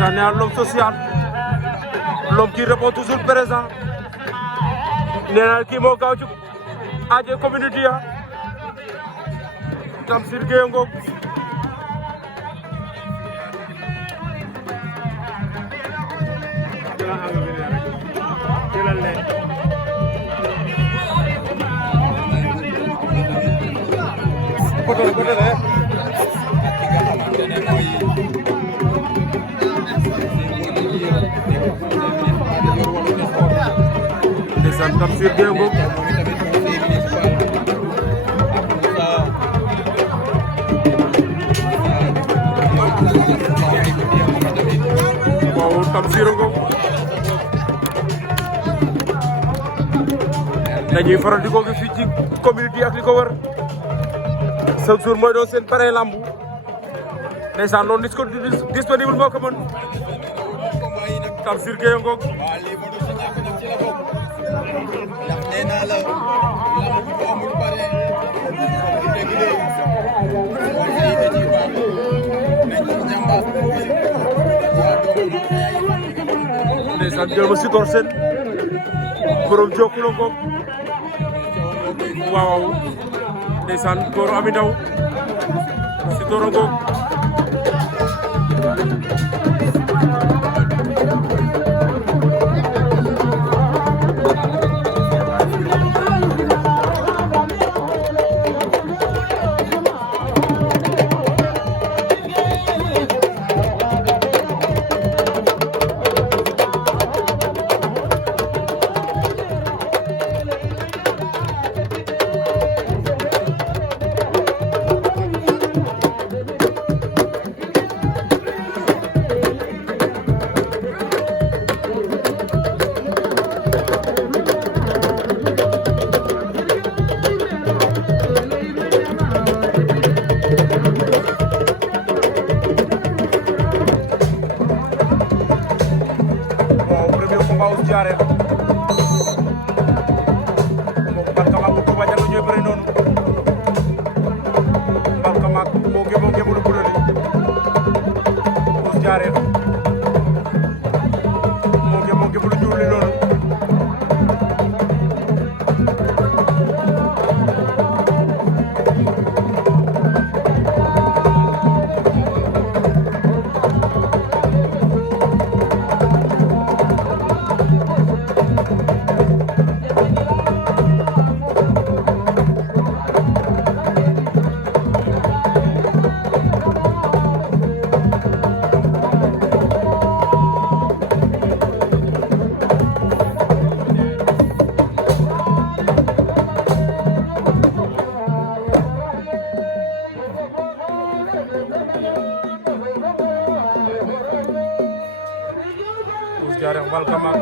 ndeysaan nee l'homme social l'homme qui répond toujours présent nee naa kii moo gaaw ci AJ community ya Tamsir Gueye ngoog ndeysaan Tamsir Gueye ngoog waaw Tamsir ngoog dañuy faral di ko gis fii ci communauté ak li ko wër chaque jour mooy doon seen pare lambu ndeysaan loolu disponible moo ko mën Tamsir Gueye ngoog nee naa la lamb bu amul pare dégg ndeysaan jël ma Sitor Sène borom jokkulo ngoog waaw ndeysaan góor Ami Ndaw Sitor ngoog Jaare moom Barkama bu Touba Diallo ñooy bëri noonu Barkama moo ngi mu lu bëri Jaare moo ngi mu lu ñuul li noonu Jaare Barkama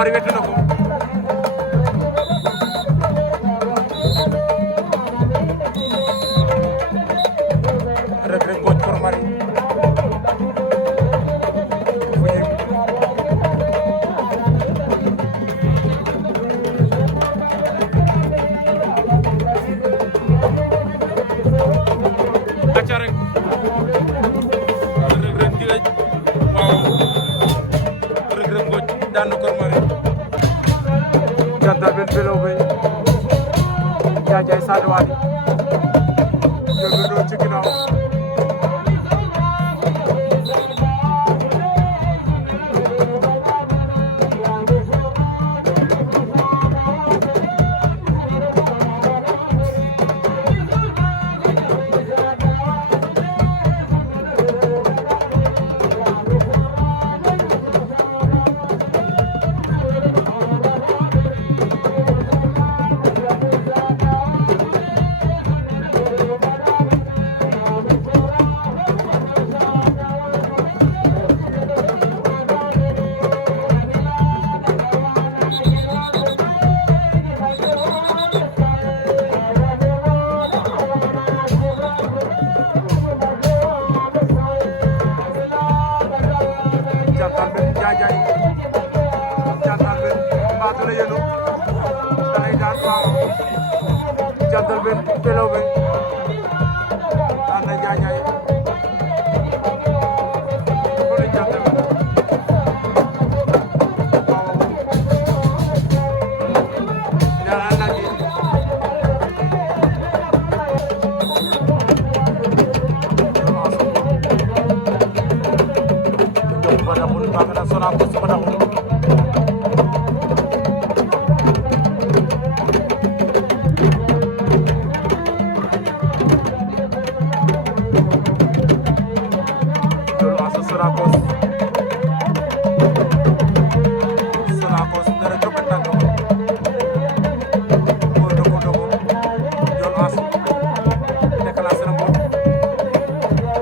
Mari wetu na ko Reug Reug Mbodj Kor Mari acca rek Reug Reug digaj waaw Reug Reug Mbodj daan na Kor Mari Jantal Ben Belo be Jaajay Sadio Wadi jóge do ci ginnaaw Jantal Ben Jaajay Jantal Ben baatu la yenu dalay daan waaw Jantal Ben Belo be daan na Jaajay ko le Jantal waaw daan na ji Bagana Sonacos Badahun Jolo asa Sonacos dara jopet na ko Jolo asa déclenché na mbot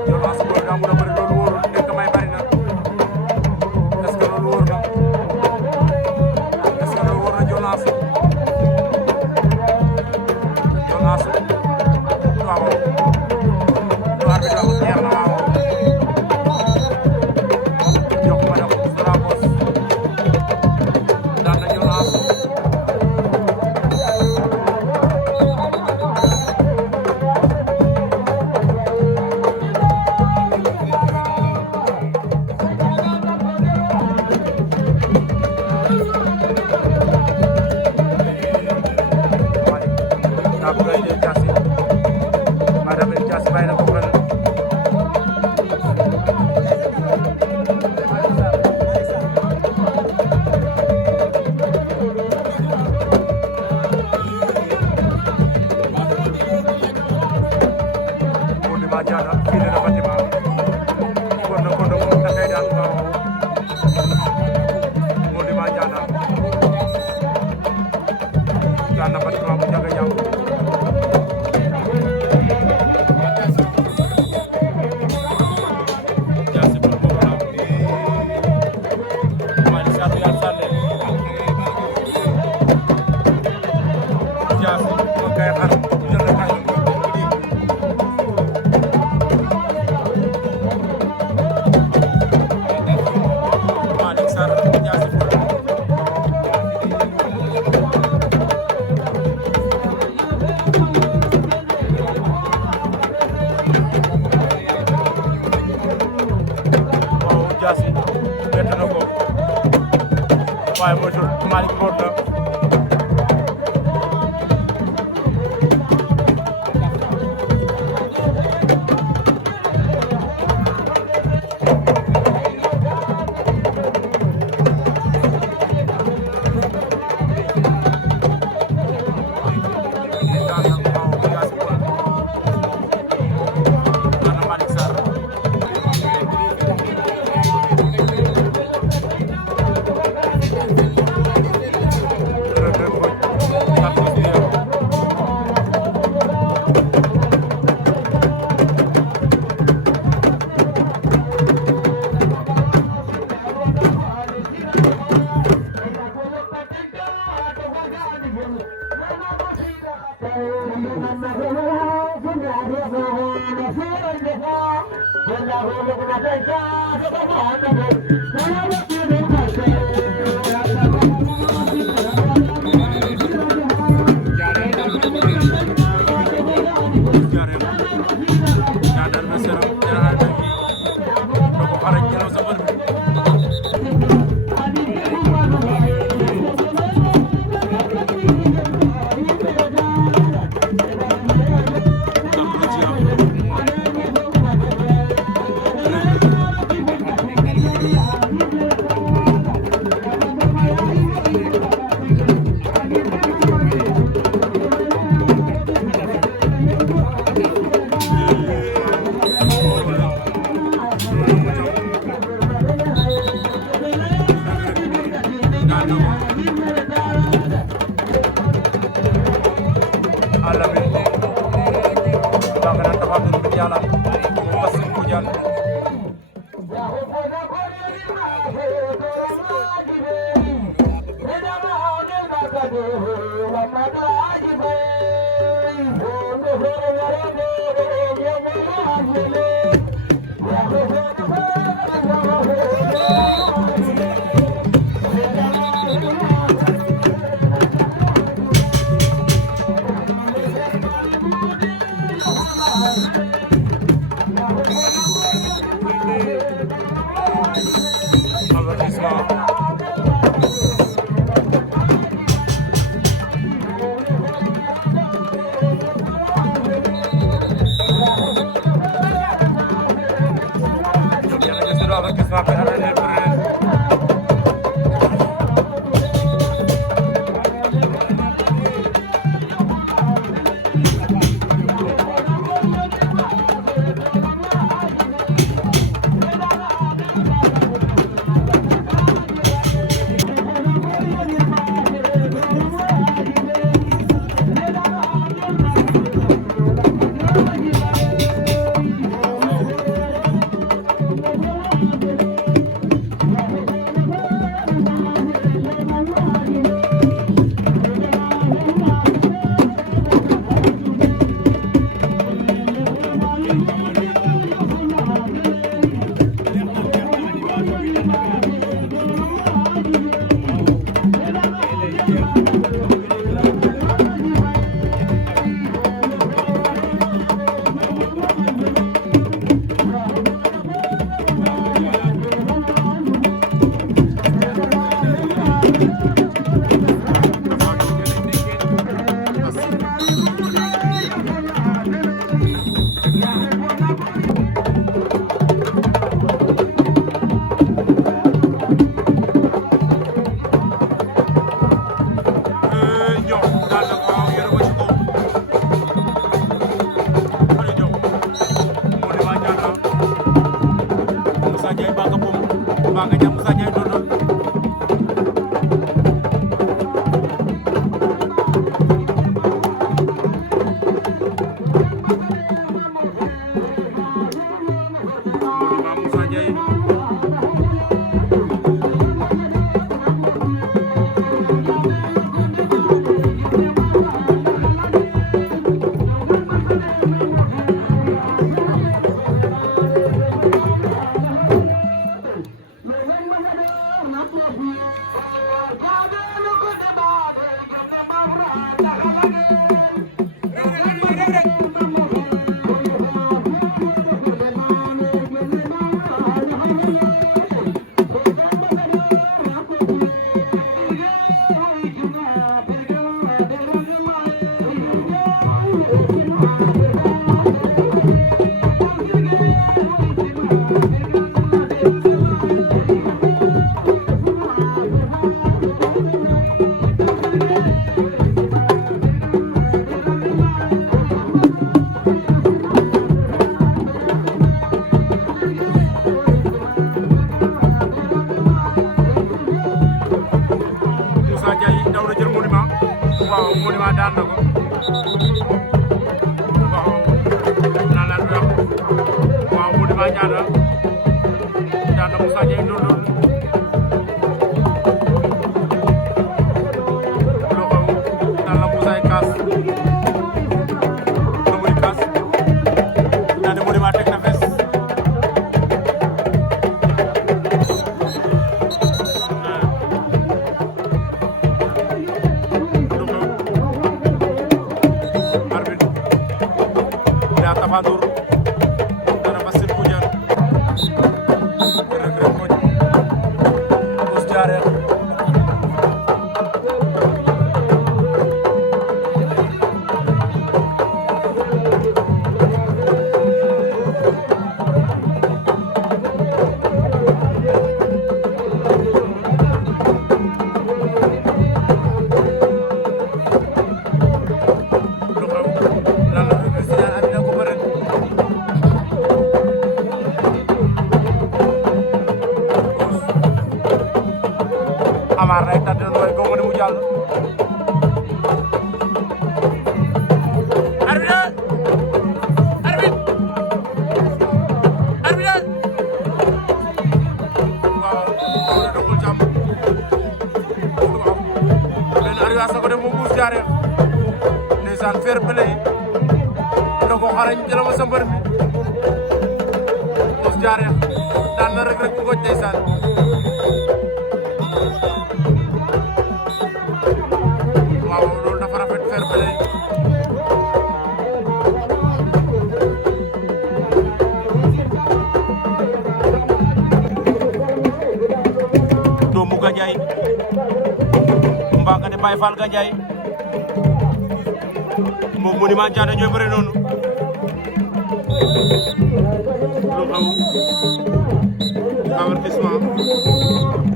Jolo asa ko da mu da bari loolu wóorul nekk may bari na Jonas waaw war bi dafa neex na waaw jox ma def Sonacos daan na Jonas Jana fii la bâtiment kon na ko do mo takay daan waaw Monument Jana daan na bâtiment bu jaga yaw jaasi bu ko wala Mali Saatu yal sale jaasi mo kay xar jël kay Jaasi bett na ko waaye mosul Malick boot na Reug Reug Mbodj Ouss Diarekh Amar day tàddal mooy ko mu jàll arbitre waaw wala doxul jàmm waaw benn arrivage ko def moom Ouss Diarekh ndeysaan fair play da ko xarañ jëla ma sa mbër mi Ouss Diarekh daan na Reug Reug bu ko ndeysaan waaw loolu dafa rafet fair play doomu Gandiaye mbaa nga ne Baye Fall Gandiaye moom Monument Diatta ñooy bëre noonu lu xew avertissement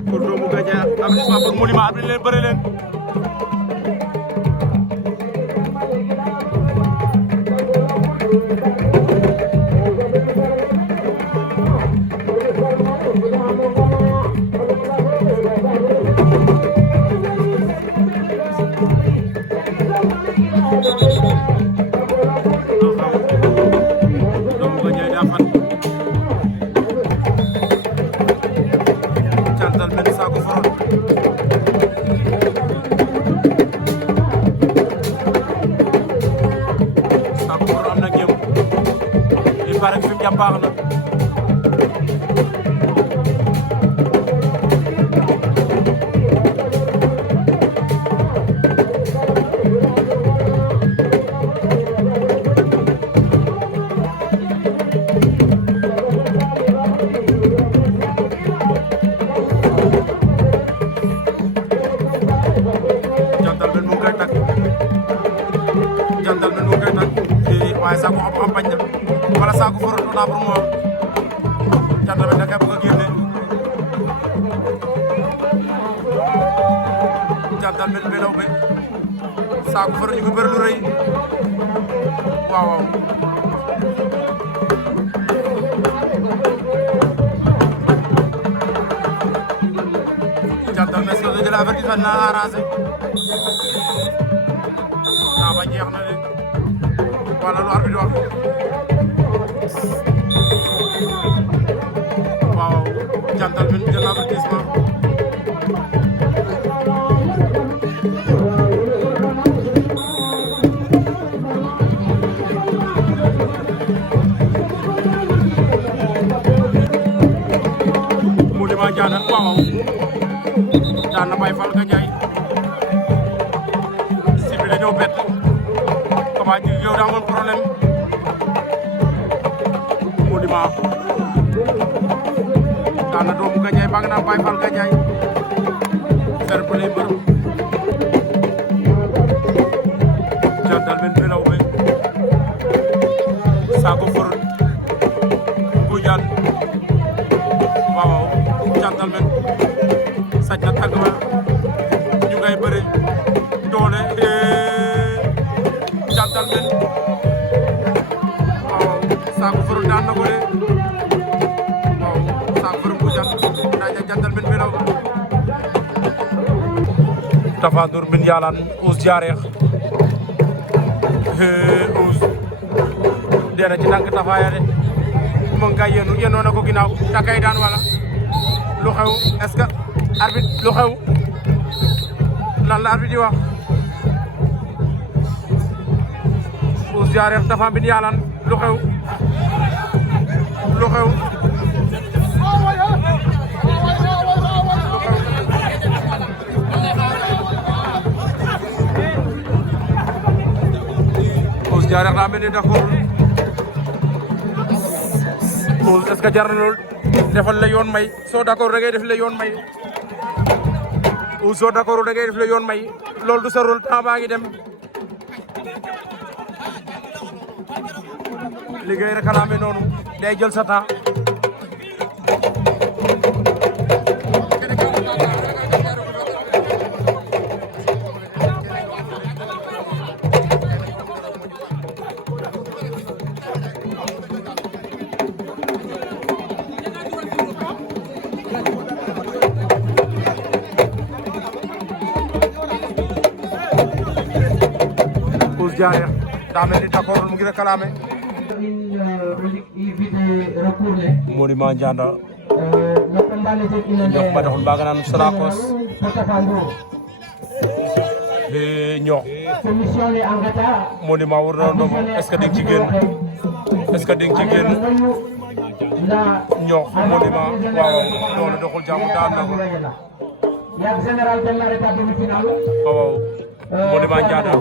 pour doomu Gandiaye avertissement pour Monument ab leen bëre leen doomu Gandiaye daa fan cantal mel saako foron saako foron am na ngëm il paraît que fi mu jàpp baax na jantal men mu ngi koy tag waaye saako xam bañ na wala saako foron naa pour moom jantal men da koy bëgg a génne jantal men belaw be saako foron ñu ngi bëri lu rëy waaw waaw jantal men soo jël avertissement na arrangé ba jeex na de wala lu arbitre wax waaw jantal men jël avertissement Monument Diatta waaw daan na Baye Fall Gandiaye si bi dañoo bett comment dire yow daa amoon problème Monument daan na doomu Gandiaye ba nga naan Baye Fall Gandiaye fair play mbër jantal men belaw be saako foron bu jaan waaw jantal men saj na tàgg ba ñu ngay bëre doole jantal men waaw saako foron daan na ko de waaw saako foron bu jaan daa jantal men belaw Tapha Ndour Mbine Yalane Ouss Diarekh Ouss dena ci tànk Tapha ya de mo ngi kay yéenoo na ko ginnaaw da kay daan wala lu xew est-ce que arbitre lu xew lan la arbitre di wax Ouss Diarekh Tapha Mbine Yalane lu xew Ouss Diarekh daa mel ni d'accord est-ce que jar na lool defal la yoon may soo d'accord da ngay def la yoon may ou soo d'accord da ngay def la yoon may loolu du sa rôle temps baa ngi dem liggéey rek a la amee noonu day jël sa temps Ouss Diaré daa mel ni d'accord mu ngi réclamé Monument Ndianda ñox ba doxul mbaga naan Sonacos ñox Monument war na ndomo est-ce que ding ci génn est-ce que ding ci génn ñox Monument waaw loolu doxul jàmm daan na ko waaw Monument Ndianda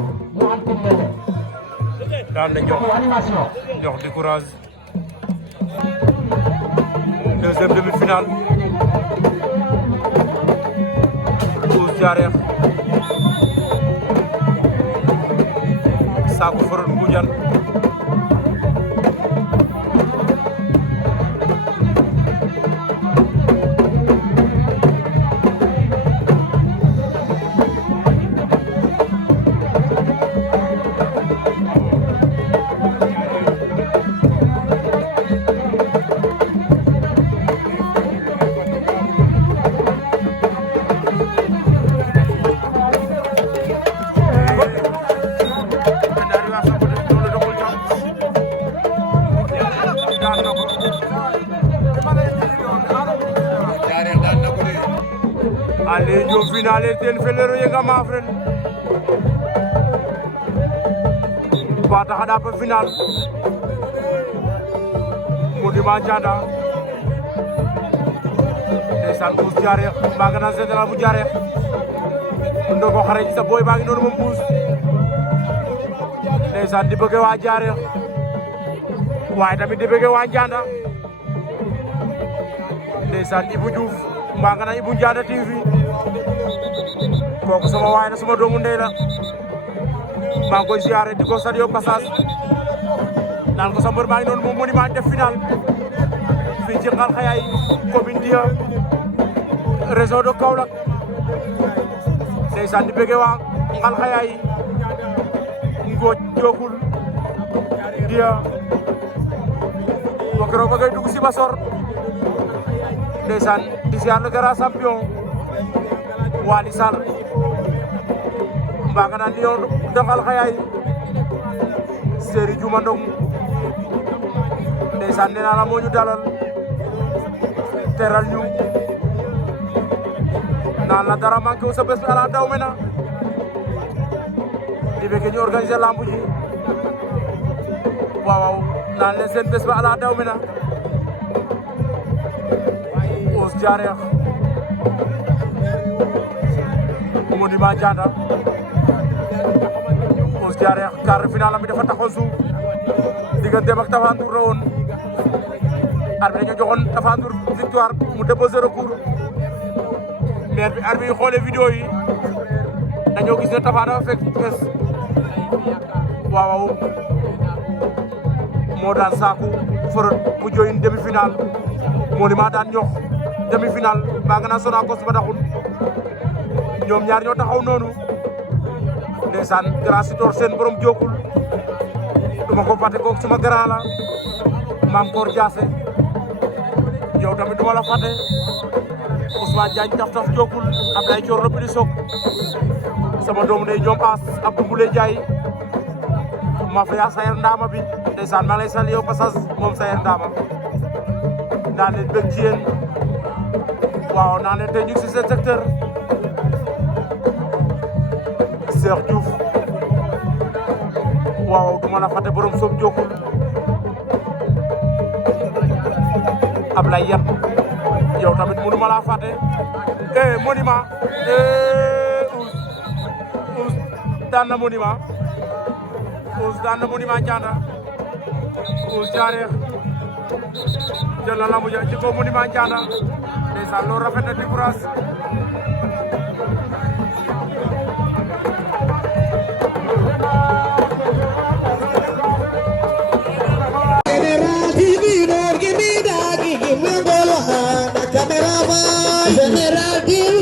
daan na ñox di courage deuxième demi-finale Ouss Diaré Sakou Forone Ngoundiane ale jo finale ten felero yenga ma fren bata hada pa final Monument Ndianda ndeysaan Ouss Diaré maga na général bu Diaré ndogo xare ci sa boy baa ngi noonu moom Ouss ndeysaan di bëgg waa Diaré waaye tamit di bëgg waa Ndianda ndeysaan Ibou Diouf maa nga na Ibou Ndianda TV kooku sama waay na sama doomu ndey la maa ngi koy ziare di ko sadio passage naan ko sa mbër maa ngi noonu moom Monument def final fii ci Ngalkhayaay commune Dia région de Kaolack ndeysaan di bëgg waa Ngalkhayaay Ngooj Jokul Dia boo keroog ba ngay dugg si Basor ndeysaan di ziar le grand champion Wally Sarr mbaa nga naan Lion de Ngalkhayaay Seri Juma Ndong ndeysaan nee naa la moo ñu dalal teral ñu naan la dara manqué wu sa bés bi ala daw me na di bëgg ñu organiser lambu ji waaw naan leen seen bés ba ala daw me na Ouss Diaré Monument Ndianda Ouss Diaré quart de finale am bi dafa taxaw suuf digganteem ak Tapha Ndour la woon arbitre dañu joxoon Tapha Ndour victoire mu déposé recours mais bi arbitre yi xoolee vidéo yi dañoo gis ne Tapha dafa fekk bés waaw moo daan Sakou Forone mu joyin demi-finale Monument daan ñox demi-finale baa nga naan Sonacos ba taxul ñoom ñaar ñoo taxaw noonu ndeysaan grand Sitor seen borom Jokul duma ko fàtte koog suma grand la Mame Kor Diassé yow tamit duma la fàtte Ousmane Diagne taf Jokul Ablaye Thior Lopidi Sok sama doomu ndey ñoom As Abdou Boulé Ndiaye mafia Sayer Ndama bi ndeysaan maa ngi lay sali yow passage moom Sayer Ndama naan leen bëgg ci yéen waaw naan leen tey ñu ngi si seen secteur Cheikh Diouf waaw duma la fàtte borom soom Jokul Ablaye Yat yow tamit mënu ma la fàtte Monument Ouss daan na Monument Ouss daan na Monument Ndianda Ouss Diaré jël na lambu ja ci ko monument Ndianda ndeysaan loolu rafet na décourage General TV